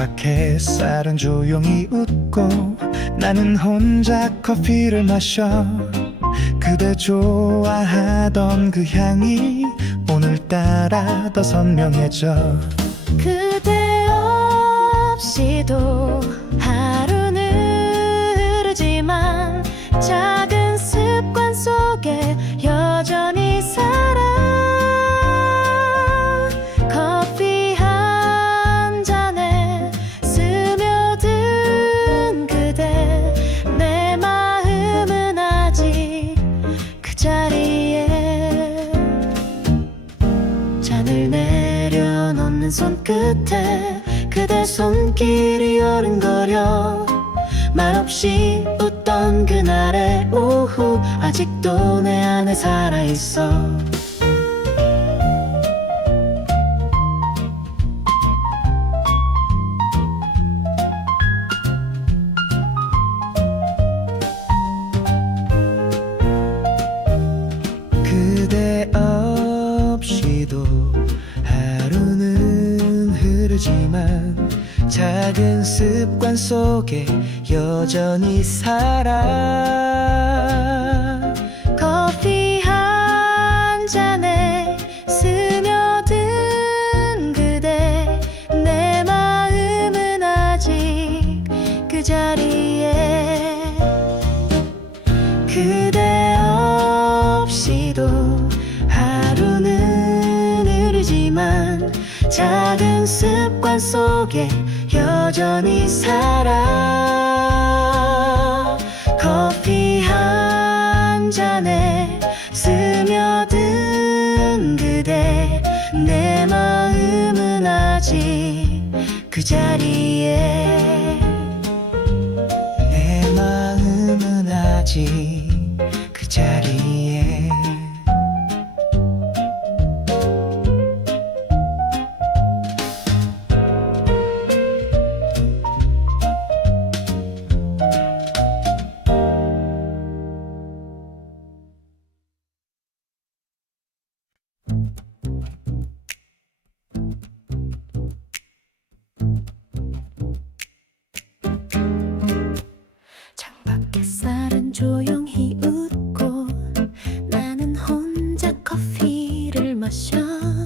창밖 햇살은 조용히 웃고 나는 혼자 커피를 마셔 그대 좋아하던 그 향이 오늘따라 더 선명해져 그대 없이도 하루 끝에 그대 손길이 어른거려. 말없이 웃던 그날의 오후 아직도 내 안에 살아있어. 작은 습관 속에 여전히 살아. 하지만 작은 습관 속에 여전히 살아. 커피 한 잔에 스며든 그대 내 마음은 아직 그 자리에. 내 마음은 아직 想。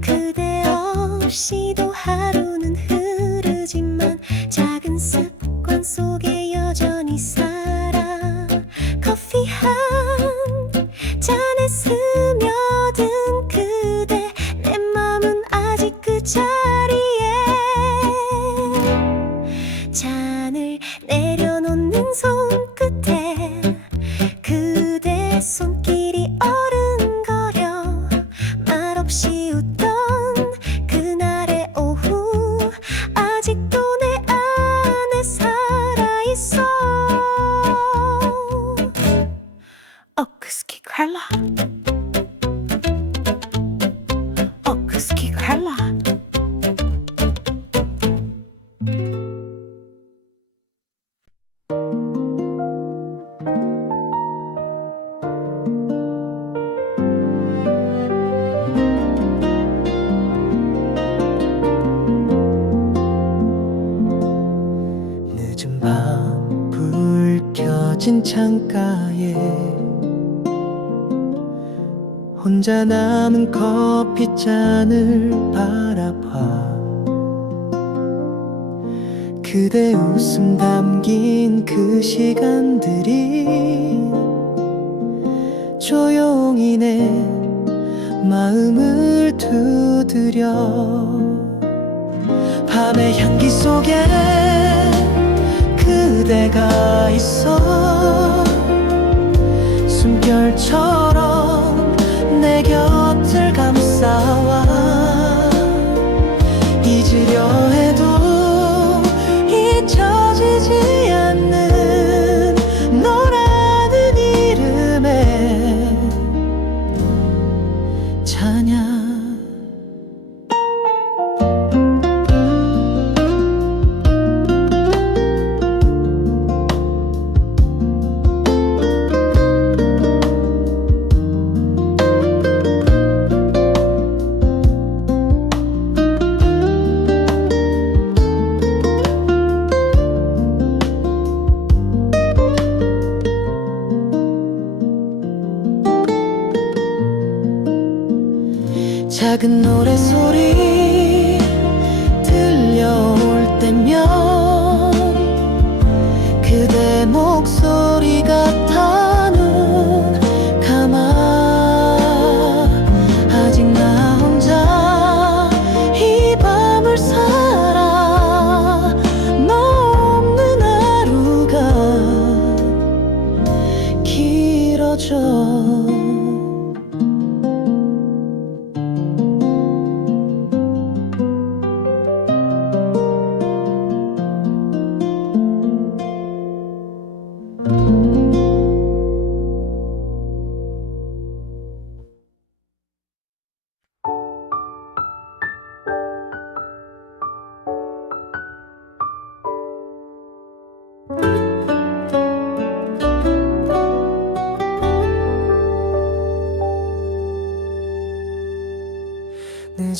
그대 없이도 하루 갈라. 그 어크스키 갈라. 늦은 밤 불 켜진 창가에 혼자 남은 커피 잔을 바라봐. 그대 웃음 담긴 그 시간들이 조용히 내 마음을 두드려. 밤의 향기 속에 그대가 있어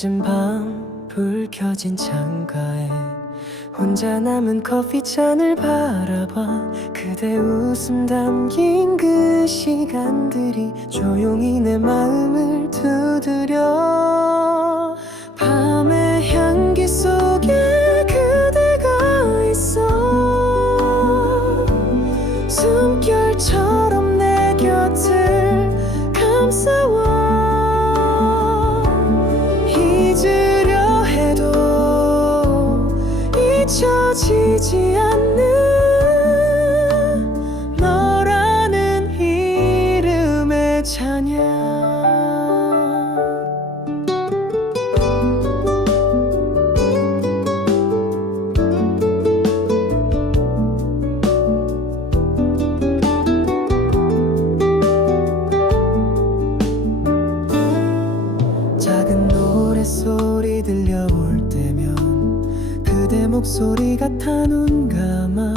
늦은 밤 불 켜진 창가에 혼자 남은 커피 잔을 바라봐. 그대 웃음 담긴 그 시간들이 조용히 내 마음을 두드려. 밤의 향기 속에 작은 노래소리 들려올 때면 그대 목소리 같아 눈 감아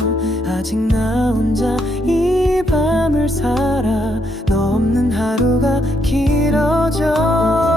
아직 나 혼자 이 밤을 살아. 너 없는 하루가 길어져